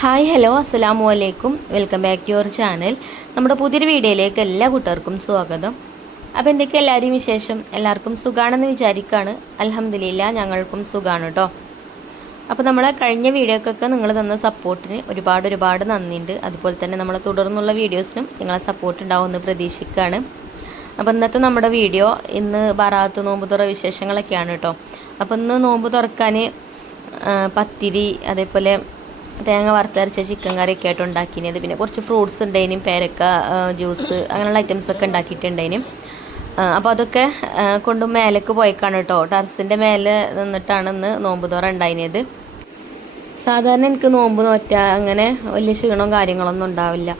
Hi hello അസ്സലാമു അലൈക്കും. Welcome back to your channel. നമ്മുടെ പുതിയൊരു വീഡിയോയിലേക്ക് എല്ലാ കൂട്ടുകാർക്കും സ്വാഗതം. അപ്പോൾ എന്തൊക്കെ എല്ലാവരും വിശേഷം? എല്ലാവർക്കും സുഖാണെന്ന് വിചാരിക്കുകയാണ് അലഹമ്മദില്ല ഞങ്ങൾക്കും സുഖമാണ് കേട്ടോ അപ്പോൾ നമ്മൾ കഴിഞ്ഞ വീഡിയോക്കൊക്കെ നിങ്ങൾ തന്ന സപ്പോർട്ടിന് ഒരുപാട് ഒരുപാട് നന്ദിയുണ്ട്. അതുപോലെ തന്നെ നമ്മൾ തുടർന്നുള്ള വീഡിയോസിനും നിങ്ങളെ സപ്പോർട്ട് ഉണ്ടാവുമെന്ന് പ്രതീക്ഷിക്കുകയാണ് അപ്പോൾ ഇന്നത്തെ നമ്മുടെ വീഡിയോ ഇന്ന് ബറാത്ത് നോമ്പ് തുറ വിശേഷങ്ങളൊക്കെയാണ് കേട്ടോ അപ്പോൾ ഇന്ന് നോമ്പ് തുറക്കാൻ പത്തിരി അതേപോലെ തേങ്ങ വറുത്തരച്ച ചിക്കൻ കറിയൊക്കെ ആയിട്ട് ഉണ്ടാക്കിയത് പിന്നെ കുറച്ച് ഫ്രൂട്ട്സ് ഉണ്ടായിനും പേരക്ക ജ്യൂസ് അങ്ങനെയുള്ള ഐറ്റംസ് ഒക്കെ ഉണ്ടാക്കിയിട്ടുണ്ടായിനും അപ്പോൾ അതൊക്കെ കൊണ്ട് മേലേക്ക് പോയിക്കാണ് കേട്ടോ ടെറസിന്റെ മേലെ നിന്നിട്ടാണ് ഇന്ന് നോമ്പ് തുറ ഉണ്ടായിരുന്നത് സാധാരണ എനിക്ക് നോമ്പ് നോറ്റ അങ്ങനെ വലിയ ക്ഷീണവും കാര്യങ്ങളൊന്നും ഉണ്ടാവില്ല.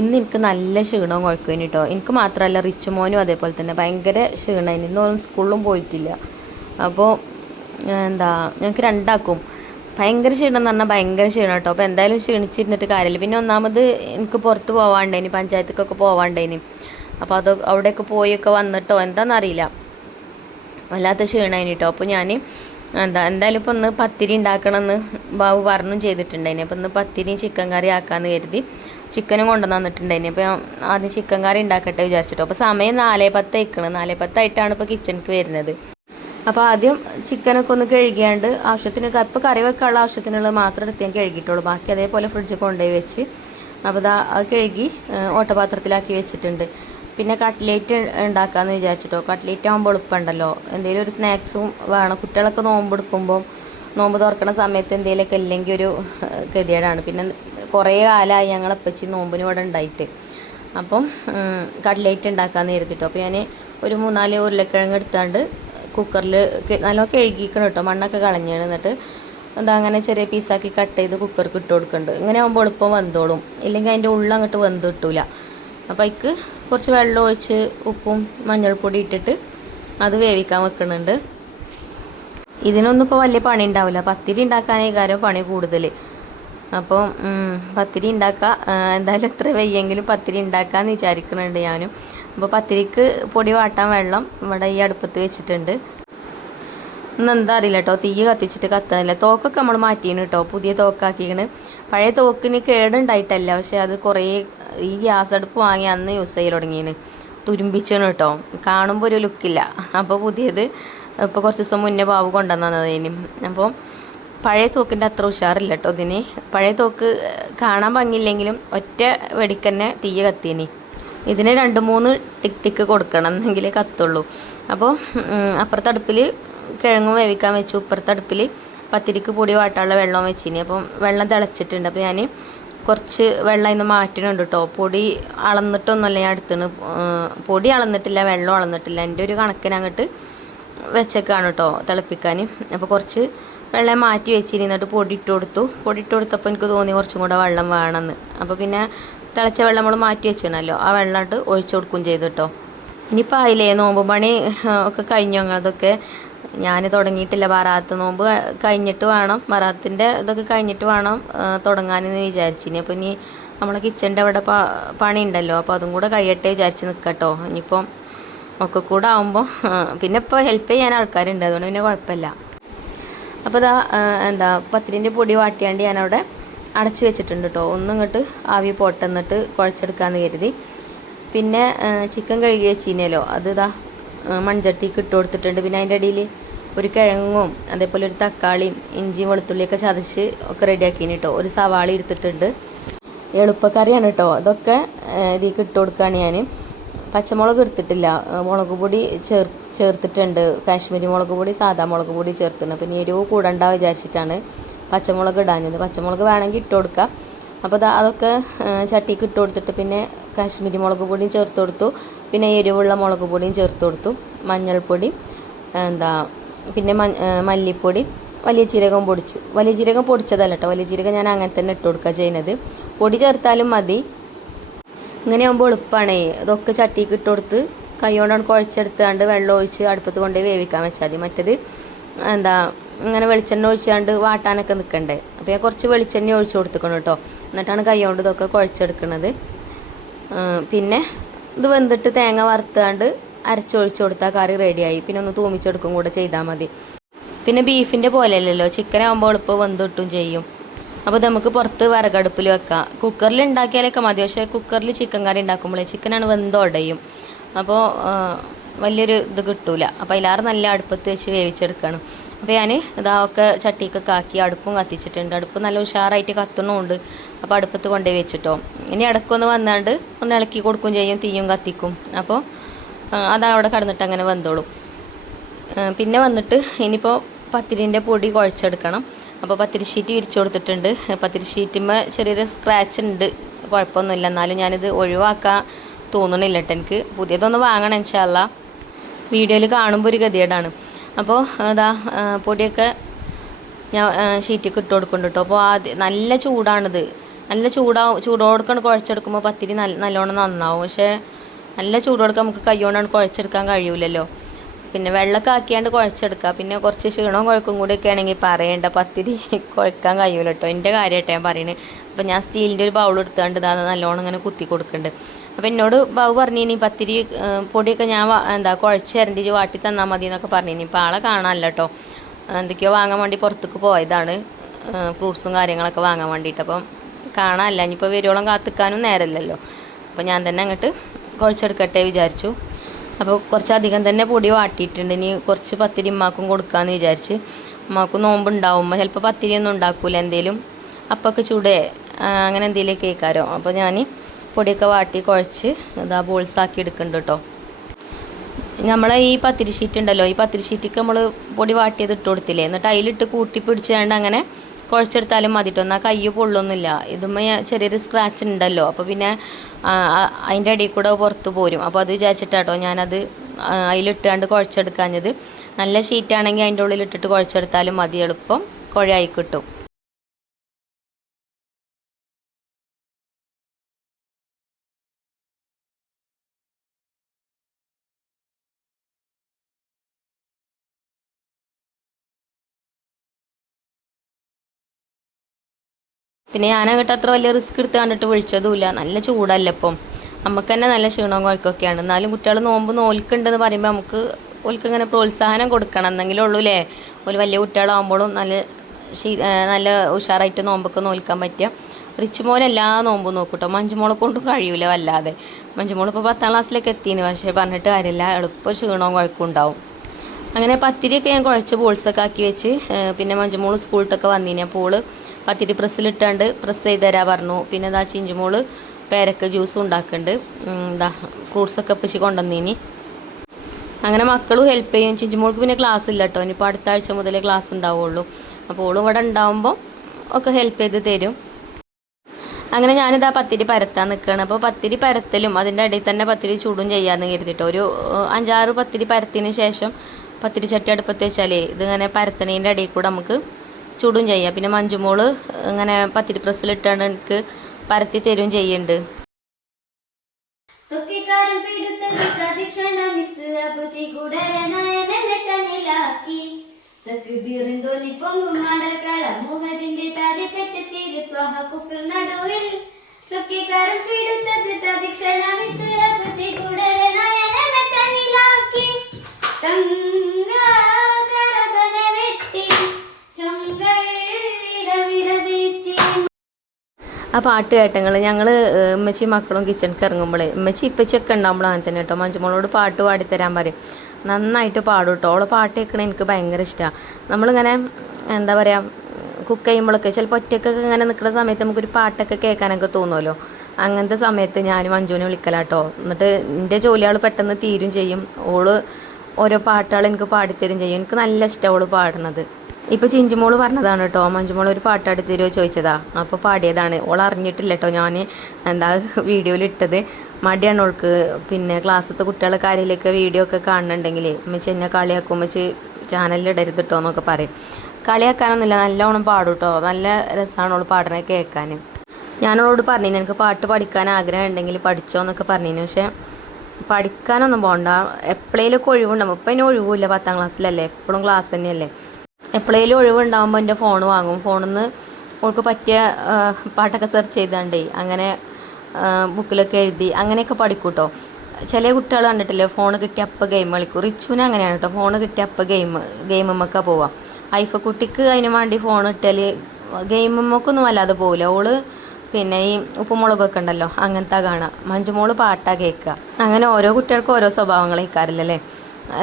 ഇന്ന് എനിക്ക് നല്ല ക്ഷീണവും കുഴക്കുവേന് കേട്ടോ എനിക്ക് മാത്രമല്ല റിച്ച് മോനും അതേപോലെ തന്നെ ഭയങ്കര ക്ഷീണമായിരുന്നു ഇന്നൊന്നും സ്കൂളിലും പോയിട്ടില്ല. അപ്പോൾ എന്താ ഞങ്ങൾക്ക് രണ്ടാക്കും. ഭയങ്കര ക്ഷീണം എന്ന് പറഞ്ഞാൽ ഭയങ്കര ക്ഷീണം കേട്ടോ അപ്പോൾ എന്തായാലും ക്ഷീണിച്ചിരുന്നിട്ട് കാര്യമില്ല പിന്നെ ഒന്നാമത് എനിക്ക് പുറത്ത് പോവാണ്ടേനി പഞ്ചായത്തേക്കൊക്കെ പോവാണ്ടേനി. അപ്പോൾ അത് അവിടെയൊക്കെ പോയൊക്കെ വന്നിട്ടോ എന്താണെന്നറിയില്ല വല്ലാത്ത ക്ഷീണമായി കേട്ടോ അപ്പോൾ ഞാൻ എന്താ എന്തായാലും ഇപ്പോൾ ഒന്ന് പത്തിരി ഉണ്ടാക്കണമെന്ന് ബാബു പറഞ്ഞു ചെയ്തിട്ടുണ്ടായിന്. അപ്പോൾ ഒന്ന് പത്തിരിയും ചിക്കൻ കറി ആക്കാമെന്ന് കരുതി ചിക്കനും കൊണ്ടുവന്ന് തന്നിട്ടുണ്ടായിന്. അപ്പോൾ ആദ്യം ചിക്കൻ കറി ഉണ്ടാക്കട്ടെ വിചാരിച്ചിട്ടോ. അപ്പോൾ സമയം നാലേ പത്ത് ആയിക്കണം. നാലേ പത്തായിട്ടാണ് ഇപ്പോൾ കിച്ചണിക്ക് വരുന്നത്. അപ്പോൾ ആദ്യം ചിക്കനൊക്കെ ഒന്ന് കഴുകിയാണ്ട് ആവശ്യത്തിന് ഇപ്പോൾ കറി വെക്കാനുള്ള ആവശ്യത്തിനുള്ളത് മാത്രം എടുത്ത് ഞാൻ കഴുകിയിട്ടുള്ളൂ. ബാക്കി അതേപോലെ ഫ്രിഡ്ജ് കൊണ്ടുപോയി വെച്ച്. അപ്പോൾ ഇതാ കഴുകി ഓട്ടപാത്രത്തിലാക്കി വെച്ചിട്ടുണ്ട്. പിന്നെ കട്ട്ലേറ്റ് ഉണ്ടാക്കാമെന്ന് വിചാരിച്ചിട്ടോ? കട്ട്ലേറ്റ് ആകുമ്പോൾ എളുപ്പമുണ്ടല്ലോ. എന്തെങ്കിലും ഒരു സ്നാക്സും വേണം. കുട്ടികളൊക്കെ നോമ്പെടുക്കുമ്പോൾ നോമ്പ് തുറക്കണ സമയത്ത് എന്തെങ്കിലുമൊക്കെ ഇല്ലെങ്കിൽ ഒരു ഗതികേടാണ്. പിന്നെ കുറേ കാലമായി ഞങ്ങളപ്പച്ചി നോമ്പിന് ഇവിടെ ഉണ്ടായിട്ട്. അപ്പം കട്ട്ലേറ്റ് ഉണ്ടാക്കാമെന്ന് കരുതിട്ടോ? അപ്പോൾ ഞാൻ ഒരു മൂന്നാൽ ഉരുളക്കിഴങ്ങ് എടുത്താണ്ട് കുക്കറിൽ നല്ലോണം കഴുകിക്കണം കേട്ടോ മണ്ണൊക്കെ കളഞ്ഞാണ്. എന്നിട്ട് എന്താ അങ്ങനെ ചെറിയ പീസാക്കി കട്ട് ചെയ്ത് കുക്കർക്ക് ഇട്ട് കൊടുക്കുന്നുണ്ട് ഇങ്ങനെ ആകുമ്പോൾ എളുപ്പം വെന്തോളും. ഇല്ലെങ്കിൽ അതിന്റെ ഉള്ളിൽ അങ്ങോട്ട് വെന്ത് കിട്ടൂല. അപ്പോൾ അതിക്ക് കുറച്ച് വെള്ളം ഒഴിച്ച് ഉപ്പും മഞ്ഞൾപ്പൊടി ഇട്ടിട്ട് അത് വേവിക്കാൻ വെക്കുന്നുണ്ട് ഇതിനൊന്നും ഇപ്പോൾ വലിയ പണി ഉണ്ടാവില്ല പത്തിരി ഉണ്ടാക്കാനേ കാര്യം പണി കൂടുതൽ അപ്പോൾ പത്തിരി ഉണ്ടാക്കുക എന്തായാലും എത്ര വയ്യെങ്കിലും പത്തിരി ഉണ്ടാക്കാമെന്ന് വിചാരിക്കുന്നുണ്ട് ഞാനും. അപ്പോൾ പത്തിരിക്ക് പൊടി വാട്ടാൻ വെള്ളം ഇവിടെ ഈ അടുപ്പത്ത് വെച്ചിട്ടുണ്ട്. ഇന്ന് എന്താ അറിയില്ല കേട്ടോ തീ കത്തിച്ചിട്ട് കത്തുന്നില്ല തോക്കൊക്കെ നമ്മൾ മാറ്റിയാണ് കേട്ടോ പുതിയ തോക്കാക്കിയാണ് പഴയ തോക്കിന് കേടുണ്ടായിട്ടല്ല. പക്ഷെ അത് കുറേ ഈ ഗ്യാസ് അടുപ്പ് വാങ്ങി അന്ന് യൂസ് ചെയ്യൽ തുടങ്ങിയാണ് തുരുമ്പിച്ചാണ് കേട്ടോ കാണുമ്പോൾ ഒരു ലുക്കില്ല. അപ്പോൾ പുതിയത് ഇപ്പോൾ കുറച്ച് ദിവസം മുന്നേ ബാബു കൊണ്ടുവന്നതിന് അപ്പോൾ പഴയ തോക്കിന്റെ അത്ര ഉഷാറില്ല കേട്ടോ ഇതിന്. പഴയ തോക്ക് കാണാൻ ഭംഗിയില്ലെങ്കിലും ഒറ്റ വെടിക്കന്നെ തീയ കത്തിയനി ഇതിന് രണ്ട് മൂന്ന് ടിക്ക് ടിക്ക് കൊടുക്കണം എന്നെങ്കിലേ കത്തുള്ളൂ. അപ്പോൾ അപ്പുറത്തെ അടുപ്പിൽ കിഴങ്ങും വേവിക്കാൻ വെച്ചു. ഇപ്പുറത്തെ അടുപ്പിൽ പത്തിരിക്ക് പൊടി വാട്ടാനുള്ള വെള്ളം വെച്ചിനി. അപ്പം വെള്ളം തിളച്ചിട്ടുണ്ട്. അപ്പോൾ ഞാൻ കുറച്ച് വെള്ളം ഇന്ന് മാറ്റിനുണ്ട് കേട്ടോ പൊടി അളന്നിട്ടൊന്നുമല്ല ഞാൻ എടുത്തിന് പൊടി അളന്നിട്ടില്ല വെള്ളം അളന്നിട്ടില്ല. എന്റെ ഒരു കണക്കിന് അങ്ങോട്ട് വെച്ചേക്കാണ് കേട്ടോ തിളപ്പിക്കാൻ അപ്പോൾ കുറച്ച് വെള്ളം മാറ്റി വെച്ചിരുന്നിട്ട് പൊടി ഇട്ട് കൊടുത്തു. പൊടി ഇട്ട് കൊടുത്തപ്പോൾ എനിക്ക് തോന്നി കുറച്ചും കൂടെ വെള്ളം വേണമെന്ന് അപ്പോൾ പിന്നെ തിളച്ച വെള്ളം നമ്മൾ മാറ്റി വെച്ചിരുന്നല്ലോ ആ വെള്ളം ഇട്ട് ഒഴിച്ചു കൊടുക്കുകയും ചെയ്തു കേട്ടോ ഇനിയിപ്പോൾ ആയില്ലേ നോമ്പ് പണി ഒക്കെ കഴിഞ്ഞു അതൊക്കെ ഞാൻ തുടങ്ങിയിട്ടില്ല. ബറാത്ത് നോമ്പ് കഴിഞ്ഞിട്ട് വേണം. ബറാത്തിന്റെ ഇതൊക്കെ കഴിഞ്ഞിട്ട് വേണം തുടങ്ങാനെന്ന് വിചാരിച്ചിനി അപ്പോൾ ഇനി നമ്മളെ കിച്ചന്റെ അവിടെ പണി ഉണ്ടല്ലോ. അപ്പോൾ അതും കൂടെ കഴിയട്ടെ വിചാരിച്ച് നിൽക്കട്ടോ ഇനിയിപ്പം ഒക്കെ കൂടെ ആകുമ്പോൾ പിന്നെ ഇപ്പോൾ ഹെൽപ്പ് ചെയ്യാൻ ആൾക്കാരുണ്ട്. അതുകൊണ്ട് പിന്നെ കുഴപ്പമില്ല. അപ്പോൾ ഇതാ എന്താ പത്തിരിന്റെ പൊടി വാട്ടിയാണ്ട് ഞാനവിടെ അടച്ചു വെച്ചിട്ടുണ്ട് കേട്ടോ ഒന്നും ഇങ്ങോട്ട് ആവി പൊട്ടെന്നിട്ട് കുഴച്ചെടുക്കാമെന്ന് കരുതി. പിന്നെ ചിക്കൻ കഴുകി വെച്ചിനല്ലോ. അത് ഇതാ മൺചട്ടിക്ക് ഇട്ട് കൊടുത്തിട്ടുണ്ട്. പിന്നെ അതിന്റെ ഇടയിൽ ഒരു കിഴങ്ങും അതേപോലെ ഒരു തക്കാളിയും ഇഞ്ചിയും വെളുത്തുള്ളിയൊക്കെ ചതച്ച് ഒക്കെ റെഡിയാക്കിന് കേട്ടോ ഒരു സവാള എടുത്തിട്ടുണ്ട്. എളുപ്പക്കറിയാണ് കേട്ടോ അതൊക്കെ ഇതിലേക്ക് ഇട്ട് കൊടുക്കുകയാണ് ഞാൻ പച്ചമുളക് എടുത്തിട്ടില്ല. മുളക് പൊടി ചേർ ചേർത്തിട്ടുണ്ട്. കാശ്മീരി മുളക് പൊടി സാധാ മുളക് പൊടി ചേർത്തിട്ടുണ്ട്. പിന്നെ എരിവ് കൂടണ്ട വിചാരിച്ചിട്ടാണ് പച്ചമുളക് ഇടാഞ്ഞത് പച്ചമുളക് വേണമെങ്കിൽ ഇട്ട് കൊടുക്കാം. അപ്പോൾ അത് അതൊക്കെ ചട്ടിക്ക് ഇട്ട് കൊടുത്തിട്ട് പിന്നെ കാശ്മീരി മുളക് പൊടിയും ചേർത്ത് കൊടുത്തു. പിന്നെ എരിവുള്ള മുളക് പൊടിയും ചേർത്ത് കൊടുത്തു. മഞ്ഞൾപ്പൊടി എന്താ പിന്നെ മല്ലിപ്പൊടി വലിയ ജീരകം പൊടിച്ചു. വലിയ ജീരകം പൊടിച്ചതല്ല കേട്ടോ വലിയ ജീരകം ഞാൻ അങ്ങനെ തന്നെ ഇട്ട് കൊടുക്കുക ചെയ്യുന്നത് പൊടി ചേർത്താലും മതി. ഇങ്ങനെ ആകുമ്പോൾ എളുപ്പമാണേ അതൊക്കെ ചട്ടിക്ക് ഇട്ട് കൊടുത്ത് കൈ കൊണ്ടാണ് കുഴച്ചെടുത്താണ്ട് വെള്ളം ഒഴിച്ച് അടുപ്പത്ത് കൊണ്ടുപോയി വേവിക്കാൻ വെച്ചാൽ മതി. മറ്റേത് എന്താ ഇങ്ങനെ വെളിച്ചെണ്ണ ഒഴിച്ചാണ്ട് വാട്ടാനൊക്കെ നിൽക്കണ്ടേ അപ്പോൾ ഞാൻ കുറച്ച് വെളിച്ചെണ്ണ ഒഴിച്ചു കൊടുത്തിക്കണം കേട്ടോ എന്നിട്ടാണ് കൈ കൊണ്ട് ഇതൊക്കെ കുഴച്ചെടുക്കുന്നത് പിന്നെ ഇത് വെന്തിട്ട് തേങ്ങ വറുത്താണ്ട് അരച്ചൊഴിച്ചു കൊടുത്താൽ കറി റെഡിയായി. പിന്നെ ഒന്ന് തൂമിച്ചെടുക്കും കൂടെ ചെയ്താൽ മതി. പിന്നെ ബീഫിന്റെ പോലെയല്ലല്ലോ. ചിക്കൻ ആകുമ്പോൾ എളുപ്പം വെന്തിട്ടും ചെയ്യും. അപ്പോൾ നമുക്ക് പുറത്ത് വിറകടുപ്പിൽ വെക്കാം. കുക്കറിൽ ഉണ്ടാക്കിയാലൊക്കെ മതി. പക്ഷേ കുക്കറിൽ ചിക്കൻ കറി ഉണ്ടാക്കുമ്പോഴേ ചിക്കനാണ് വെന്തോടയും അപ്പോൾ വലിയൊരു ഇത് കിട്ടൂല. അപ്പോൾ അതിലാറ് നല്ല അടുപ്പത്ത് വെച്ച് വേവിച്ചെടുക്കണം. അപ്പോൾ ഞാൻ ഇതാ ഒക്കെ ചട്ടിക്കൊക്കെ ആക്കി അടുപ്പും കത്തിച്ചിട്ടുണ്ട്. അടുപ്പ് നല്ല ഉഷാറായിട്ട് കത്തണമുണ്ട് അപ്പോൾ അടുപ്പത്ത് കൊണ്ടുപോയി വെച്ചിട്ടോ. ഇനി ഇടയ്ക്കൊന്ന് വന്നാണ്ട് ഒന്ന് ഇളക്കി കൊടുക്കും ചെയ്യും തീയും കത്തിക്കും. അപ്പോൾ അത് അവിടെ കടന്നിട്ട് അങ്ങനെ വന്നോളും പിന്നെ വന്നിട്ട് ഇനിയിപ്പോൾ പത്തിരിന്റെ പൊടി കുഴച്ചെടുക്കണം. അപ്പോൾ പത്തിരി ഷീറ്റ് വിരിച്ചു കൊടുത്തിട്ടുണ്ട്. പത്തിരി ഷീറ്റിമ്മ ചെറിയൊരു സ്ക്രാച്ച് ഉണ്ട്. കുഴപ്പമൊന്നുമില്ല. എന്നാലും ഞാനിത് ഒഴിവാക്കാൻ തോന്നണില്ല കേട്ടോ എനിക്ക്. പുതിയതൊന്ന് വാങ്ങണം ഇൻഷാല്ല വീഡിയോയിൽ കാണുമ്പോൾ ഒരു ഗതികേടാണ്. അപ്പോൾ അതാ പൊടിയൊക്കെ ഞാൻ ഷീറ്റിക്ക് ഇട്ട് കൊടുക്കുന്നുണ്ട് കേട്ടോ അപ്പോൾ ആദ്യം നല്ല ചൂടാണിത്. നല്ല ചൂടാവും ചൂടോടുക്കാണ് കുഴച്ചെടുക്കുമ്പോൾ പത്തിരി നല്ല നല്ലോണം നന്നാവും. പക്ഷേ നല്ല ചൂടോടുക്കാൻ നമുക്ക് കൈകൊണ്ടാണ് കുഴച്ചെടുക്കാൻ കഴിയൂലല്ലോ. പിന്നെ വെള്ളമൊക്കെ ആക്കിയാണ്ട് കുഴച്ചെടുക്കുക പിന്നെ കുറച്ച് ക്ഷീണവും കുഴക്കും കൂടി ഒക്കെ ആണെങ്കിൽ പറയണ്ട പത്തിരി കുഴക്കാൻ കഴിയൂല കേട്ടോ എന്റെ കാര്യമായിട്ട് ഞാൻ പറയുന്നത് അപ്പോൾ ഞാൻ സ്റ്റീലിന്റെ ഒരു ബൗൾ എടുത്തുകൊണ്ട് ഇതാ നല്ലോണം ഇങ്ങനെ കുത്തി കൊടുക്കുന്നുണ്ട്. അപ്പോൾ എന്നോട് ബാബു പറഞ്ഞു ഇനി പത്തിരി പൊടിയൊക്കെ ഞാൻ എന്താ കുഴച്ച് തരണ്ടി വാട്ടി തന്നാൽ മതി എന്നൊക്കെ പറഞ്ഞു ഇനി ഇപ്പോൾ ആളെ കാണാനല്ല കേട്ടോ എന്തൊക്കെയോ വാങ്ങാൻ വേണ്ടി പുറത്തേക്ക് പോയതാണ്. ഫ്രൂട്ട്സും കാര്യങ്ങളൊക്കെ വാങ്ങാൻ വേണ്ടിയിട്ട് അപ്പം കാണാനല്ല. ഇനിയിപ്പോൾ വരുവോളം കാത്തിക്കാനും നേരമില്ലല്ലോ അപ്പോൾ ഞാൻ തന്നെ അങ്ങോട്ട് കുഴച്ചെടുക്കട്ടെ വിചാരിച്ചു. അപ്പോൾ കുറച്ചധികം തന്നെ പൊടി വാട്ടിയിട്ടുണ്ട്. ഇനി കുറച്ച് പത്തിരി ഉമ്മാക്കും കൊടുക്കാമെന്ന് വിചാരിച്ച്. ഉമ്മാക്കും നോമ്പ് ഉണ്ടാവുമ്പോൾ ചിലപ്പോൾ പത്തിരി ഒന്നും ഉണ്ടാക്കൂല എന്തേലും. അപ്പൊക്കെ ചൂടേ. അങ്ങനെ എന്തെങ്കിലും കേൾക്കാരോ അപ്പോൾ ഞാൻ പൊടിയൊക്കെ വാട്ടി കുഴച്ച് ഇതാ ബോൾസ് ആക്കി എടുക്കുന്നുണ്ട് കേട്ടോ നമ്മളെ ഈ പത്തിരി ഷീറ്റ് ഉണ്ടല്ലോ ഈ പത്തിരി ഷീറ്റിക്ക് നമ്മൾ പൊടി വാട്ടിയത് ഇട്ട് കൊടുത്തില്ലേ? എന്നിട്ട് അതിലിട്ട് കൂട്ടി പിടിച്ചാണ്ട് അങ്ങനെ കുഴച്ചെടുത്താലും മതിട്ടോ എന്നാൽ കൈ പൊള്ളൊന്നുമില്ല. ഇതുമ്മ ചെറിയൊരു സ്ക്രാച്ച് ഉണ്ടല്ലോ. അപ്പോൾ പിന്നെ അതിന്റെ അടിയിൽ കൂടെ പുറത്ത് പോരും. അപ്പോൾ അത് വിചാരിച്ചിട്ടാട്ടോ ഞാനത് അതിലിട്ടാണ്ട് കുഴച്ചെടുക്കാഞ്ഞത്. നല്ല ഷീറ്റാണെങ്കിൽ അതിന്റെ ഉള്ളിൽ ഇട്ടിട്ട് കുഴച്ചെടുത്താലും മതി. എളുപ്പം കുഴയായി കിട്ടും. പിന്നെ ഞാൻ അങ്ങോട്ട് അത്ര വലിയ റിസ്ക് എടുത്ത് കണ്ടിട്ട് വിളിച്ചതുമില്ല. നല്ല ചൂടല്ല ഇപ്പം. നമുക്ക് തന്നെ നല്ല ക്ഷീണവും കുഴക്കൊക്കെയാണ് എന്നാലും കുട്ടികൾ നോമ്പ് നോൽക്കുണ്ടെന്ന് പറയുമ്പോൾ നമുക്ക് ഓൽക്ക് ഇങ്ങനെ പ്രോത്സാഹനം കൊടുക്കണം. എന്നെങ്കിലും ഉള്ളൂ അല്ലേ ഒരു വലിയ കുട്ടികളാകുമ്പോഴും നല്ല ശീ നല്ല ഉഷാറായിട്ട് നോമ്പൊക്കെ നോൽക്കാൻ പറ്റുക. റിച്ചുമോൻ എല്ലാ നോമ്പും നോക്കൂട്ടോ മഞ്ജുമോളെ കൊണ്ടും കഴിയൂല വല്ലാതെ. മഞ്ജുമോൾ ഇപ്പോൾ പത്താം ക്ലാസ്സിലേക്ക് എത്തിന്. പക്ഷേ പറഞ്ഞിട്ട് കാര്യമില്ല എളുപ്പം ക്ഷീണവും കുഴക്കും ഉണ്ടാവും. അങ്ങനെ പത്തിരിയൊക്കെ ഞാൻ കുഴച്ച് ബോൾസൊക്കെ ആക്കി വെച്ച് പിന്നെ മഞ്ജുമോൾ സ്കൂളിട്ടൊക്കെ വന്നിനി. ഓൾ പത്തിരി പ്രസ്സിലിട്ടാണ്ട് പ്രസ് ചെയ്ത് തരാൻ പറഞ്ഞു. പിന്നെ ഇതാ ചിഞ്ചുമോൾ പേരക്ക ജ്യൂസും ഉണ്ടാക്കുന്നുണ്ട് എന്താ ഫ്രൂട്ട്സൊക്കെ പിച്ച് കൊണ്ടുവന്നിനി. അങ്ങനെ മക്കളും ഹെൽപ്പ് ചെയ്യും. ചിഞ്ചുമോൾക്ക് പിന്നെ ക്ലാസ് ഇല്ല കേട്ടോ ഇനിയിപ്പോൾ അടുത്ത ആഴ്ച മുതലേ ക്ലാസ് ഉണ്ടാവുള്ളൂ. അപ്പോൾ ഓളും ഇവിടെ ഉണ്ടാവുമ്പോൾ ഒക്കെ ഹെൽപ്പ് ചെയ്ത് തരും. അങ്ങനെ ഞാനിതാ പത്തിരി പരത്താൻ നിൽക്കുകയാണ് അപ്പോൾ പത്തിരി പരത്തലും അതിന്റെ ഇടയിൽ തന്നെ പത്തിരി ചൂടും ചെയ്യാമെന്ന് കരുതിട്ടോ. ഒരു അഞ്ചാറ് പത്തിരി പരത്തിന് ശേഷം പത്തിരി ചട്ടി അടുപ്പത്ത് വെച്ചാലേ ഇതിങ്ങനെ പരത്തണേന്റെ ഇടയിൽ കൂടെ നമുക്ക് ചൂടും ചെയ്യാം. പിന്നെ മഞ്ജുമോൾ ഇങ്ങനെ പത്തിരി പ്രസ്സിലിട്ടാണ് എനിക്ക് പരത്തി തരും ചെയ്യുന്നുണ്ട്. ധ്വനി പൊങ്ങും കുഫിർ നടുവിൽ. വെട്ടി. ആ പാട്ട് കേട്ടങ്ങൾ ഞങ്ങൾ ഉമ്മച്ചി മക്കളും കിച്ചണിക്ക് ഇറങ്ങുമ്പോഴേ ഉമ്മച്ചി ഇപ്പച്ചൊക്കെ ഉണ്ടാകുമ്പോൾ അങ്ങനെ തന്നെ കേട്ടോ. മഞ്ജുമോളോട് പാട്ട് പാടിത്തരാൻ പറയും. നന്നായിട്ട് പാടും കേട്ടോ. അവളെ പാട്ട് കേൾക്കണ എനിക്ക് ഭയങ്കര ഇഷ്ടമാണ് നമ്മളിങ്ങനെ എന്താ പറയുക കുക്ക് ചെയ്യുമ്പോഴൊക്കെ ചിലപ്പോൾ ഒറ്റക്കൊക്കെ ഇങ്ങനെ നിൽക്കുന്ന സമയത്ത് നമുക്കൊരു പാട്ടൊക്കെ കേൾക്കാനൊക്കെ തോന്നുമല്ലോ അങ്ങനത്തെ സമയത്ത് ഞാൻ മഞ്ജുവിനെ വിളിക്കലാട്ടോ എന്നിട്ട് എന്റെ ജോലികൾ പെട്ടെന്ന് തീരും ചെയ്യും. ഓൾ ഓരോ പാട്ടുകൾ എനിക്ക് പാടിത്തരും ചെയ്യും. എനിക്ക് നല്ല ഇഷ്ടമാണ് ഓൾ പാടുന്നത്. ഇപ്പൊ ചിഞ്ചുമോൾ പറഞ്ഞതാണ് കേട്ടോ മഞ്ജുമോൾ ഒരു പാട്ടാടി തരുമോ ചോദിച്ചതാ. അപ്പോൾ പാടിയതാണ്. ഓൾ അറിഞ്ഞിട്ടില്ല കേട്ടോ ഞാൻ എന്താ വീഡിയോയിൽ ഇട്ടത്. മടിയാണ് ഓൾക്ക്. പിന്നെ ക്ലാസ്സിലത്തെ കുട്ടികളെ കാര്യത്തിലൊക്കെ വീഡിയോ ഒക്കെ കാണുന്നുണ്ടെങ്കിൽ ഉമ്മച്ചി എന്നെ കളിയാക്കും. ഉമ്മച്ചി ചാനലിൽ ഇടരുത് കേട്ടോ എന്നൊക്കെ പറയും. കളിയാക്കാനൊന്നുമില്ല. നല്ലോണം പാടും കേട്ടോ നല്ല രസമാണ് ഓൾ പാടണത് കേൾക്കാൻ ഞാനോളോട് പറഞ്ഞു എനിക്ക് പാട്ട് പഠിക്കാൻ ആഗ്രഹം ഉണ്ടെങ്കിൽ പഠിച്ചോ എന്നൊക്കെ പറഞ്ഞു പക്ഷേ പഠിക്കാനൊന്നും പോകണ്ട എപ്പോഴേലൊക്കെ ഒഴിവുണ്ടാവും. ഇപ്പം ഇനി ഒഴിവില്ല പത്താം ക്ലാസ്സിലല്ലേ? എപ്പോഴും ക്ലാസ് തന്നെയല്ലേ? എപ്പോഴേലും ഒഴിവുണ്ടാകുമ്പോൾ എന്റെ ഫോൺ വാങ്ങും. ഫോണിൽ നിന്ന് ഓൾക്ക് പറ്റിയ പാട്ടൊക്കെ സെർച്ച് ചെയ്താണ്ടേ അങ്ങനെ ബുക്കിലൊക്കെ എഴുതി അങ്ങനെയൊക്കെ പഠിക്കും കേട്ടോ ചില കുട്ടികൾ കണ്ടിട്ടില്ലേ ഫോൺ കിട്ടിയ അപ്പം ഗെയിം കളിക്കും. റിച്ചുവിന് അങ്ങനെയാണ് കേട്ടോ ഫോൺ കിട്ടിയ അപ്പം ഗെയിം ഗെയിമൊക്കെ പോവാം. ഐഫ കുട്ടിക്ക് അതിന് വേണ്ടി ഫോൺ ഇട്ടാൽ ഗെയിമൊക്കൊന്നും അല്ലാതെ പോവില്ല ഓൾ പിന്നെ ഈ ഉപ്പുമുളകൊക്കെ ഉണ്ടല്ലോ അങ്ങനത്തെ കാണാം. മഞ്ജുമോൾ പാട്ടാ കേൾക്കുക അങ്ങനെ ഓരോ കുട്ടികൾക്കും ഓരോ സ്വഭാവങ്ങൾ കേൾക്കാറില്ലല്ലേ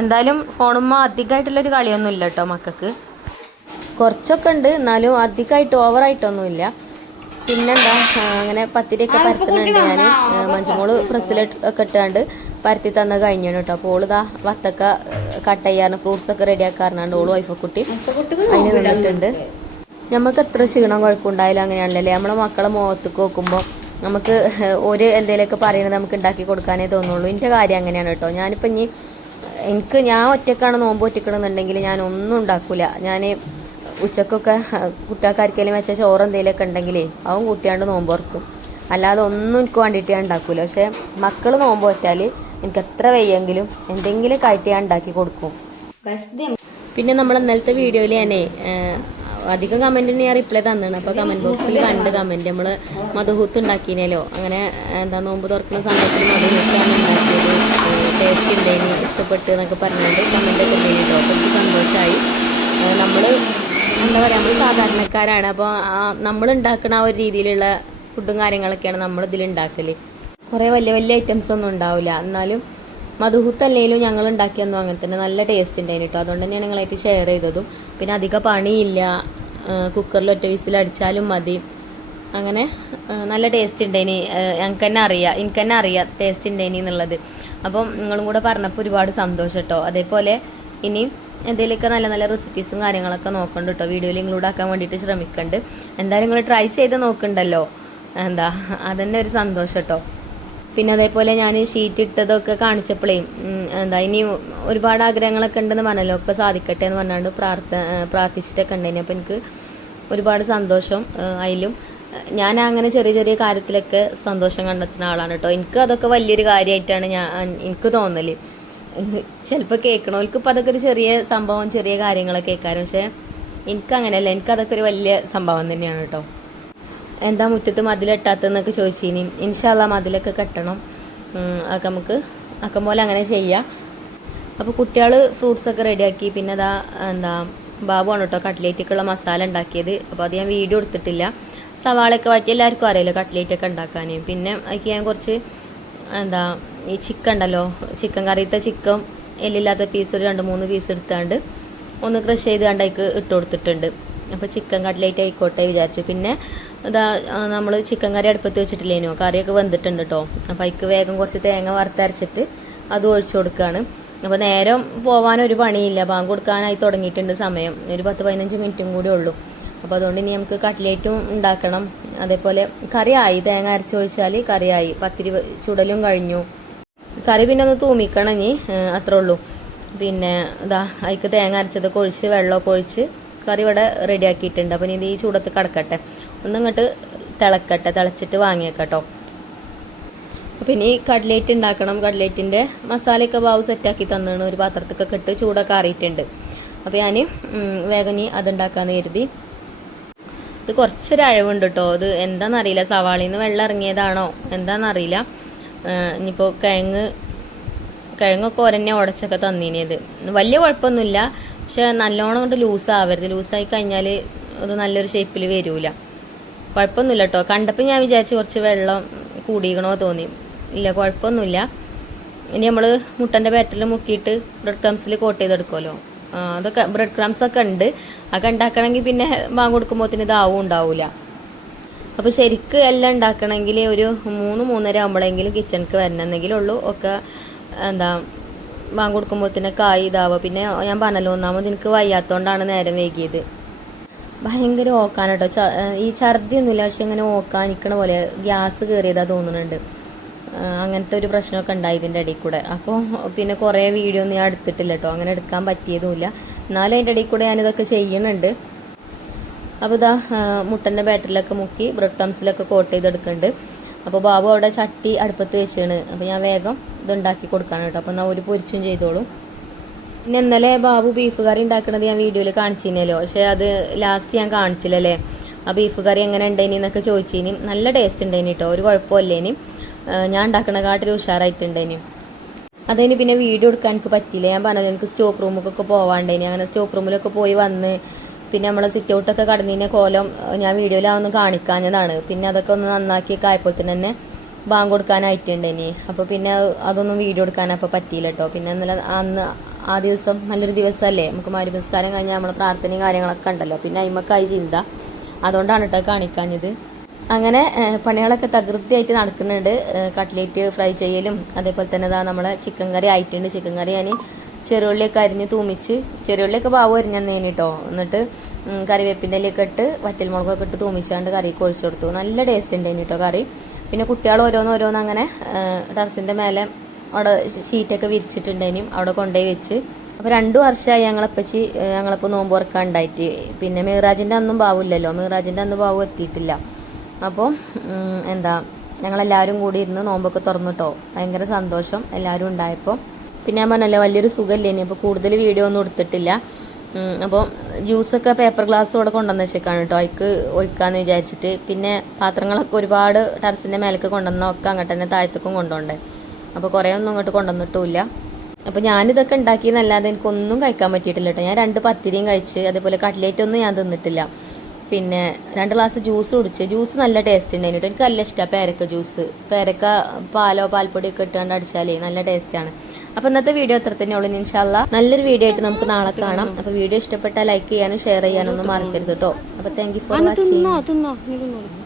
എന്തായാലും ഫോണുമ്മ അധികമായിട്ടുള്ളൊരു കളിയൊന്നും ഇല്ല കേട്ടോ മക്കൾക്ക് കുറച്ചൊക്കെ ഉണ്ട് എന്നാലും അധികമായിട്ട് ഓവറായിട്ടൊന്നും ഇല്ല പിന്നെന്താ അങ്ങനെ പത്തിരിയൊക്കെ പരത്തുന്നുണ്ട് ഞാൻ മഞ്ജുമോൾ ഒക്കെ ഇട്ടാണ്ട് പരത്തി തന്ന കഴിഞ്ഞാണ് കേട്ടോ. അപ്പോൾ ഇതാ വത്തക്ക കട്ട് ചെയ്യാറ് ഫ്രൂട്ട്സ് ഒക്കെ റെഡി ആക്കാറുണ്ട് ഓൾ വൈഫക്കുട്ടി അതിന് നിന്നിട്ടുണ്ട് നമുക്ക് എത്ര ക്ഷീണം കുഴപ്പമുണ്ടായാലും അങ്ങനെയാണല്ലേ നമ്മളെ മക്കളെ മുഖത്തേക്ക് നോക്കുമ്പോൾ നമുക്ക് ഒരു എന്തെങ്കിലുമൊക്കെ പറയുന്നത് നമുക്ക് ഉണ്ടാക്കി കൊടുക്കാനേ തോന്നുള്ളൂ. എന്റെ കാര്യം അങ്ങനെയാണ് കേട്ടോ. ഞാനിപ്പോൾ ഇനി എനിക്ക് ഞാൻ ഒറ്റക്കാണ് നോമ്പ് ഒറ്റക്കണമെന്നുണ്ടെങ്കിൽ ഞാൻ ഒന്നും ഉണ്ടാക്കൂല. ഞാൻ ഉച്ചക്കൊക്കെ കുട്ടികൾക്കാർക്കെങ്കിലും വെച്ച ചോറ് എന്തെങ്കിലുമൊക്കെ ഉണ്ടെങ്കിലേ അവൻ കൂട്ടിയാണ്ട് നോമ്പോർക്കും അല്ലാതെ ഒന്നും എനിക്ക് വേണ്ടിയിട്ട് ഞാൻ ഉണ്ടാക്കൂല പക്ഷേ മക്കൾ നോമ്പ് വെച്ചാൽ എനിക്ക് എത്ര വയ്യെങ്കിലും എന്തെങ്കിലും കായിട്ട് ഞാൻ ഉണ്ടാക്കി കൊടുക്കും. പിന്നെ നമ്മൾ ഇന്നലത്തെ വീഡിയോയിൽ തന്നെ അധികം കമന്റിന് ഞാൻ റിപ്ലൈ തന്നാണ് അപ്പോൾ കമന്റ് ബോക്സിൽ കണ്ട് കമന്റ് നമ്മൾ മധുഹൂത്ത് ഉണ്ടാക്കിനേലോ അങ്ങനെ എന്താ നോമ്പ് തുറക്കുന്ന സമയത്ത് മധുഹൂത്താണ് ഉണ്ടാക്കിയത് ടേസ്റ്റ് ഉണ്ടേനി ഇഷ്ടപ്പെട്ട് എന്നൊക്കെ പറഞ്ഞുകൊണ്ട് കമന്റൊക്കെ ഉണ്ടെങ്കിൽ കേട്ടോ അപ്പോൾ സന്തോഷമായി നമ്മൾ എന്താ പറയുക നമ്മൾ സാധാരണക്കാരാണ്. അപ്പോൾ നമ്മൾ ഉണ്ടാക്കുന്ന ആ ഒരു രീതിയിലുള്ള ഫുഡും കാര്യങ്ങളൊക്കെയാണ് നമ്മൾ ഇതിൽ ഉണ്ടാക്കൽ. കുറേ വലിയ വലിയ ഐറ്റംസ് ഒന്നും ഉണ്ടാവില്ല എന്നാലും മധുഹൂത്തല്ലേലും ഞങ്ങൾ ഉണ്ടാക്കിയൊന്നും അങ്ങനെ തന്നെ നല്ല ടേസ്റ്റ് ഉണ്ടായിരുന്നു കേട്ടോ അതുകൊണ്ട് തന്നെയാണ് നിങ്ങളായിട്ട് ഷെയർ ചെയ്തതും. പിന്നെ അധികം പണിയില്ല. കുക്കറിൽ ഒറ്റ വിസിൽ അടിച്ചാലും മതി. അങ്ങനെ നല്ല ടേസ്റ്റ് ഉണ്ടായിനി ഞങ്ങൾക്ക് തന്നെ അറിയാം എനിക്ക് തന്നെ അറിയാം ടേസ്റ്റ് ഉണ്ടായിനി എന്നുള്ളത്. അപ്പം നിങ്ങളും കൂടെ പറഞ്ഞപ്പോൾ ഒരുപാട് സന്തോഷം കേട്ടോ അതേപോലെ ഇനി എന്തെങ്കിലുമൊക്കെ നല്ല നല്ല റെസിപ്പീസും കാര്യങ്ങളൊക്കെ നോക്കണ്ട കേട്ടോ വീഡിയോയിൽ ഇൻക്ലൂഡ് ആക്കാൻ വേണ്ടിയിട്ട് ശ്രമിക്കണ്ട്. എന്തായാലും നിങ്ങൾ ട്രൈ ചെയ്ത് നോക്കണ്ടല്ലോ. എന്താ അതന്നെ ഒരു സന്തോഷം കേട്ടോ പിന്നെ അതേപോലെ ഞാൻ ഷീറ്റ് ഇട്ടതൊക്കെ കാണിച്ചപ്പോഴേ എന്താ ഇനി ഒരുപാട് ആഗ്രഹങ്ങളൊക്കെ ഉണ്ടെന്ന് പറഞ്ഞല്ലോ. ഒക്കെ സാധിക്കട്ടെ എന്ന് പറഞ്ഞുകൊണ്ട് പ്രാർത്ഥ പ്രാർത്ഥിച്ചിട്ടൊക്കെ ഉണ്ടായിന്. അപ്പോൾ എനിക്ക് ഒരുപാട് സന്തോഷം അതിലും ഞാൻ അങ്ങനെ ചെറിയ ചെറിയ കാര്യത്തിലൊക്കെ സന്തോഷം കണ്ടെത്തുന്ന ആളാണ് കേട്ടോ എനിക്ക് അതൊക്കെ വലിയൊരു കാര്യമായിട്ടാണ് ഞാൻ എനിക്ക് തോന്നൽ. ചിലപ്പോൾ കേൾക്കണവർക്ക് ഇപ്പം അതൊക്കെ ഒരു ചെറിയ സംഭവം ചെറിയ കാര്യങ്ങളൊക്കെ കേൾക്കാറ് പക്ഷേ എനിക്ക് അങ്ങനെയല്ല എനിക്ക് അതൊക്കെ ഒരു വലിയ സംഭവം തന്നെയാണ് കേട്ടോ എന്താ മുറ്റത്ത് മതിലെട്ടാത്തെന്നൊക്കെ ചോദിച്ചിനി. ഇൻഷാല്ല മതിലൊക്കെ കെട്ടണം. അതൊക്കെ നമുക്ക് അക്കം പോലെ അങ്ങനെ ചെയ്യാം. അപ്പോൾ കുട്ടികൾ ഫ്രൂട്ട്സൊക്കെ റെഡിയാക്കി. പിന്നെ അതാ എന്താ ബാബുവാണ് കേട്ടോ കട്ട്ലേറ്റൊക്കെയുള്ള മസാല ഉണ്ടാക്കിയത്. അപ്പോൾ അത് ഞാൻ വീഡിയോ എടുത്തിട്ടില്ല. സവാളയൊക്കെ വഴറ്റി എല്ലാവർക്കും അറിയാലോ കട്ട്ലേറ്റൊക്കെ ഉണ്ടാക്കാൻ പിന്നെ അതിക്ക് ഞാൻ കുറച്ച് എന്താ ഈ ചിക്കൻ ഉണ്ടല്ലോ. ചിക്കൻ കറിയത്തെ ചിക്കൻ എല്ലില്ലാത്ത പീസ് ഒരു രണ്ട് മൂന്ന് പീസ് എടുത്താണ്ട് ഒന്ന് ക്രഷ് ചെയ്ത് കണ്ടേക്ക് ഇട്ട് കൊടുത്തിട്ടുണ്ട്. അപ്പോൾ ചിക്കൻ കട്ട്ലേറ്റ് ആയിക്കോട്ടെ വിചാരിച്ചു. പിന്നെ ഇതാ നമ്മൾ ചിക്കൻ കറി അടുപ്പത്ത് വെച്ചിട്ടില്ലേനോ? കറിയൊക്കെ വെന്തിട്ടുണ്ട് കേട്ടോ അപ്പോൾ അതിക്ക് വേഗം കുറച്ച് തേങ്ങ വറുത്തരച്ചിട്ട് അത് ഒഴിച്ചു കൊടുക്കുകയാണ് അപ്പോൾ നേരം പോകാൻ ഒരു പണിയില്ല. പാങ്ക് കൊടുക്കാനായി തുടങ്ങിയിട്ടുണ്ട് സമയം. ഒരു പത്ത് പതിനഞ്ച് മിനിറ്റും കൂടി ഉള്ളൂ. അപ്പോൾ അതുകൊണ്ട് ഇനി നമുക്ക് കട്ട്ലേറ്റും ഉണ്ടാക്കണം. അതേപോലെ കറിയായി. തേങ്ങ അരച്ചൊഴിച്ചാൽ കറിയായി. പത്തിരി ചുടലും കഴിഞ്ഞു. കറി പിന്നെ ഒന്ന് തൂമിക്കണം ഇനി അത്രേ ഉള്ളൂ. പിന്നെ ഇതാ അതിക്ക് തേങ്ങ അരച്ചതൊക്കെ ഒഴിച്ച് വെള്ളമൊക്കെ ഒഴിച്ച് കറി ഇവിടെ റെഡി ആക്കിയിട്ടുണ്ട്. അപ്പം ഇനി ഈ ചൂടത്ത് കിടക്കട്ടെ. ഒന്ന് ഇങ്ങോട്ട് തിളക്കട്ടെ. തിളച്ചിട്ട് വാങ്ങിയേക്കട്ടോ. അപ്പം ഇനി കട്ലേറ്റ് ഉണ്ടാക്കണം. കട്ലേറ്റിന്റെ മസാലയൊക്കെ ബാവ് സെറ്റാക്കി തന്നാണ്. ഒരു പാത്രത്തൊക്കെ ഇട്ട് ചൂടൊക്കെ ആറിയിട്ടുണ്ട്. അപ്പോൾ ഞാൻ വേഗം ഇനി അതുണ്ടാക്കാമെന്ന് കരുതി. ഇത് കുറച്ചൊരു അഴവുണ്ട് കേട്ടോ. ഇത് എന്താണെന്നറിയില്ല സവാളിൽ നിന്ന് വെള്ളം ഇറങ്ങിയതാണോ? എന്താണെന്നറിയില്ല ഇനിയിപ്പോൾ കിഴങ്ങ് കിഴങ്ങൊക്കെ ഒരെന്നെ ഉടച്ചൊക്കെ തന്നീനത് വലിയ കുഴപ്പമൊന്നുമില്ല. പക്ഷെ നല്ലോണം കൊണ്ട് ലൂസാവരുത്. ലൂസായി കഴിഞ്ഞാൽ അത് നല്ലൊരു ഷേപ്പിൽ വരൂല. കുഴപ്പമൊന്നുമില്ല കേട്ടോ കണ്ടപ്പോൾ ഞാൻ വിചാരിച്ചു കുറച്ച് വെള്ളം കൂടിയിക്കണോ തോന്നി. ഇല്ല കുഴപ്പമൊന്നുമില്ല. ഇനി നമ്മൾ മുട്ടന്റെ ബാറ്ററിൽ മുക്കിയിട്ട് ബ്രെഡ് ക്രംസിൽ കോട്ട് ചെയ്തെടുക്കുമല്ലോ അതൊക്കെ ബ്രെഡ് ക്രംസ് ഒക്കെ ഉണ്ട്. അതൊക്കെ ഉണ്ടാക്കണമെങ്കിൽ പിന്നെ ബാങ്ക് കൊടുക്കുമ്പോഴത്തേന് ഇതാവും ഉണ്ടാവില്ല അപ്പോൾ ശരിക്ക് എല്ലാം ഉണ്ടാക്കണമെങ്കിൽ ഒരു മൂന്ന് മൂന്നര ആകുമ്പോഴെങ്കിലും കിച്ചണിക്ക് വരണമെന്നെങ്കിലും ഉള്ളൂ. ഒക്കെ എന്താ ബാങ്ക് കൊടുക്കുമ്പോഴത്തേനൊക്കെ ആയി ഇതാവുക. പിന്നെ ഞാൻ പറഞ്ഞല്ലോ ഒന്നാമത് എനിക്ക് വയ്യാത്തതുകൊണ്ടാണ് നേരം വൈകിയത്. ഭയങ്കര ഓക്കാൻ കേട്ടോ. ഈ ഛർദിയൊന്നുമില്ല പക്ഷെ ഇങ്ങനെ ഓക്കാൻ നിൽക്കണ പോലെ ഗ്യാസ് കയറിയതാ തോന്നുന്നുണ്ട്. അങ്ങനത്തെ ഒരു പ്രശ്നമൊക്കെ ഉണ്ടായി ഇതിന്റെ ഇടയിൽ കൂടെ. അപ്പോൾ പിന്നെ കുറേ വീഡിയോ ഒന്നും ഞാൻ എടുത്തിട്ടില്ല കേട്ടോ. അങ്ങനെ എടുക്കാൻ പറ്റിയതുമില്ല. എന്നാലും അതിന്റെ ഇടയിൽ കൂടെ ഞാനിതൊക്കെ ചെയ്യുന്നുണ്ട് അപ്പോൾ ഇതാ മുട്ടന്റെ ബാറ്ററിലൊക്കെ മുക്കി ബ്രെഡ് ക്രംസിലൊക്കെ കോട്ട് ചെയ്തെടുക്കുന്നുണ്ട്. അപ്പോൾ ബാബു അവിടെ ചട്ടി അടുപ്പത്ത് വെച്ചാണ്. അപ്പോൾ ഞാൻ വേഗം ഇത് ഉണ്ടാക്കി കൊടുക്കാണ് കേട്ടോ. അപ്പോൾ എന്നാൽ ഒരു പൊരിച്ചും ചെയ്തോളും. പിന്നെ ഇന്നലെ ബാബു ബീഫ് കറി ഉണ്ടാക്കുന്നത് ഞാൻ വീഡിയോയിൽ കാണിച്ചിരുന്നല്ലോ. പക്ഷേ അത് ലാസ്റ്റ് ഞാൻ കാണിച്ചില്ലല്ലേ? ആ ബീഫ് കറി എങ്ങനെ ഉണ്ടേനി എന്നൊക്കെ ചോദിച്ചിനി. നല്ല ടേസ്റ്റ് ഉണ്ടേനി കേട്ടോ ഒരു കുഴപ്പമില്ലേനി. ഞാൻ ഉണ്ടാക്കണ കാട്ടിൽ ഉഷാറായിട്ടുണ്ടേനി. അതിന് പിന്നെ വീഡിയോ എടുക്കാൻ എനിക്ക് പറ്റിയില്ല. ഞാൻ പറഞ്ഞത് എനിക്ക് സ്റ്റോക്ക് റൂമൊക്കെ പോവാണ്ടേനി. അങ്ങനെ സ്റ്റോക്ക് റൂമിലൊക്കെ പോയി വന്ന് പിന്നെ നമ്മളെ സിറ്റ് ഔട്ടൊക്കെ കടന്നതിന്റെ കോലം ഞാൻ വീഡിയോയിൽ അതൊന്ന് കാണിക്കാഞ്ഞതാണ്. പിന്നെ അതൊക്കെ ഒന്ന് നന്നാക്കി കായപ്പോൾ തന്നെ ബാങ്ക് കൊടുക്കാനായിട്ടുണ്ട് ഇനി. അപ്പോൾ പിന്നെ അതൊന്നും വീഡിയോ എടുക്കാൻ അപ്പോൾ പറ്റിയില്ല കേട്ടോ പിന്നെ ഇന്നലെ അന്ന് ആ ദിവസം നല്ലൊരു ദിവസമല്ലേ നമുക്ക് മാരി നിസ്കാരം കഴിഞ്ഞാൽ നമ്മളെ പ്രാർത്ഥനയും കാര്യങ്ങളൊക്കെ ഉണ്ടല്ലോ. പിന്നെ അയിമക്കായി ചിന്ത. അതുകൊണ്ടാണ് കേട്ടോ കാണിക്കാഞ്ഞത്. അങ്ങനെ പണികളൊക്കെ തകൃതിയായിട്ട് നടക്കുന്നുണ്ട്. കട്ട്ലേറ്റ് ഫ്രൈ ചെയ്യലും അതേപോലെ തന്നെ നമ്മളെ ചിക്കൻ കറി ആയിട്ടുണ്ട്. ചിക്കൻ കറി ഞാൻ ചെറുള്ളിയൊക്കെ അരിഞ്ഞ് തൂമിച്ച് ചെറുള്ളിയൊക്കെ പാവ് അരിഞ്ഞന്നേനി കേട്ടോ എന്നിട്ട് കറിവേപ്പിന്റെ ഇലയൊക്കെ ഇട്ട് വറ്റൽമുളകൊക്കെ ഇട്ട് തൂമിച്ചാണ്ട് കറി കൊഴിച്ചു കൊടുത്തു. നല്ല ടേസ്റ്റ് ഉണ്ടായിരുന്നു കേട്ടോ കറി. പിന്നെ കുട്ടികൾ ഓരോന്ന് ഓരോന്ന് അങ്ങനെ ടെറസിന്റെ മേലെ അവിടെ ഷീറ്റൊക്കെ വിരിച്ചിട്ടുണ്ടേനും അവിടെ കൊണ്ടുപോയി വെച്ച്. അപ്പോൾ രണ്ടു വർഷമായി ഞങ്ങളെപ്പച്ചി ഞങ്ങളിപ്പോൾ നോമ്പ് ഉറക്കാൻ ഉണ്ടായിട്ട് പിന്നെ മീറാജിന്റെ അന്നും ബാവില്ലല്ലോ മീറാജിന്റെ അന്ന് ബാവു എത്തിയിട്ടില്ല. അപ്പോൾ എന്താ ഞങ്ങളെല്ലാവരും കൂടി ഇരുന്ന് നോമ്പൊക്കെ തുറന്നിട്ടോ ഭയങ്കര സന്തോഷം എല്ലാവരും ഉണ്ടായപ്പോൾ പിന്നെ ഞാൻ പറഞ്ഞല്ലോ വലിയൊരു സുഖമില്ല ഇനി? അപ്പോൾ കൂടുതൽ വീഡിയോ ഒന്നും എടുത്തിട്ടില്ല. അപ്പോൾ ജ്യൂസൊക്കെ പേപ്പർ ഗ്ലാസ്സോടെ കൊണ്ടുവന്ന് വെച്ചേക്കാണ് കേട്ടോ അതിക്ക് ഒഴിക്കാന്ന് വിചാരിച്ചിട്ട്. പിന്നെ പാത്രങ്ങളൊക്കെ ഒരുപാട് ടെറസിന്റെ മേലേക്ക് കൊണ്ടുവന്ന ഒക്കെ അങ്ങോട്ട് തന്നെ താഴത്തേക്കും കൊണ്ടുപോകണ്ടേ. അപ്പോൾ കുറേ ഒന്നും അങ്ങോട്ട് കൊണ്ടുവന്നിട്ടുമില്ല. അപ്പോൾ ഞാനിതൊക്കെ ഉണ്ടാക്കിയെന്നല്ലാതെ എനിക്കൊന്നും കഴിക്കാൻ പറ്റിയിട്ടില്ല കേട്ടോ ഞാൻ രണ്ട് പത്തിരിയും കഴിച്ച് അതേപോലെ കട്ട്ലേറ്റ് ഒന്നും ഞാൻ തിന്നിട്ടില്ല. പിന്നെ രണ്ട് ഗ്ലാസ് ജ്യൂസ് കുടിച്ച്. ജ്യൂസ് നല്ല ടേസ്റ്റ് ഉണ്ടായിരുന്നു എനിക്ക് നല്ല ഇഷ്ടമാണ് പേരക്ക ജ്യൂസ് പേരക്ക പാലോ പാൽപ്പൊടിയൊക്കെ ഇട്ടുകൊണ്ട് അടിച്ചാലേ നല്ല ടേസ്റ്റാണ് അപ്പോൾ ഇന്നത്തെ വീഡിയോ അത്ര തന്നെ ഉള്ളൂ ഇൻഷാല്ല നല്ലൊരു വീഡിയോ ആയിട്ട് നമുക്ക് നാളെ കാണാം. അപ്പോൾ വീഡിയോ ഇഷ്ടപ്പെട്ടാൽ ലൈക്ക് ചെയ്യാനും ഷെയർ ചെയ്യാനും ഒന്നും മറക്കരുത് കേട്ടോ അപ്പോൾ താങ്ക് യു ഫോർ വാച്ചിങ്